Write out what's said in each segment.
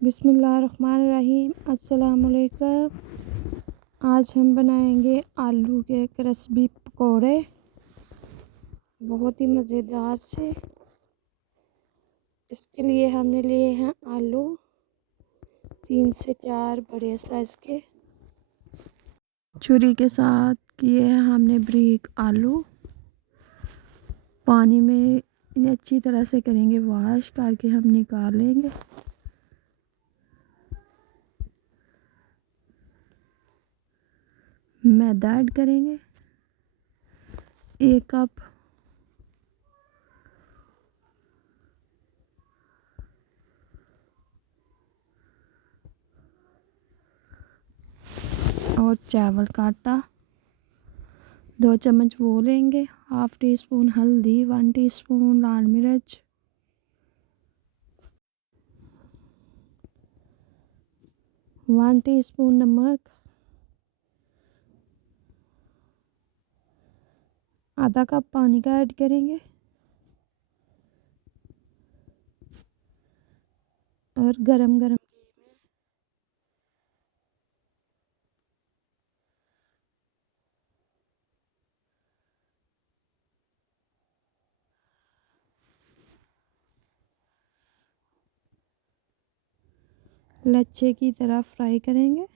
बिस्मिल्लाहिर्रहमानिर्रहीम। अस्सलामुअलैकुम। आज हम बनाएंगे आलू के क्रिस्पी पकोड़े, बहुत ही मज़ेदार से। इसके लिए हमने लिए हैं आलू 3 से 4 बड़े साइज़ के। छुरी के साथ किए हैं हमने बारीक आलू। पानी में इन्हें अच्छी तरह से करेंगे वॉश करके हम निकालेंगे। मैदा ऐड करेंगे 1 कप। और चावल का आटा 2 चम्मच वो लेंगे। हाफ़ टी स्पून हल्दी, 1 टीस्पून लाल मिर्च, 1 टीस्पून नमक, आधा कप पानी का ऐड करेंगे और गरम गरम लच्छे की तरह फ्राई करेंगे।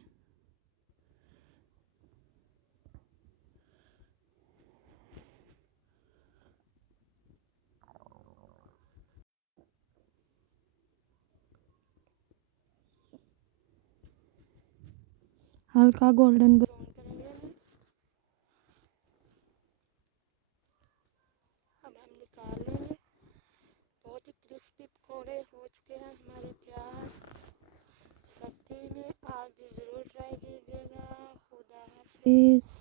हल्का गोल्डन ब्राउन करेंगे। अब हम निकाल लेंगे। बहुत ही क्रिस्पी पकौड़े हो चुके हैं हमारे तैयार। सर्दी में आप भी ज़रूर ट्राई कीजिएगा। खुदा हाफिज़।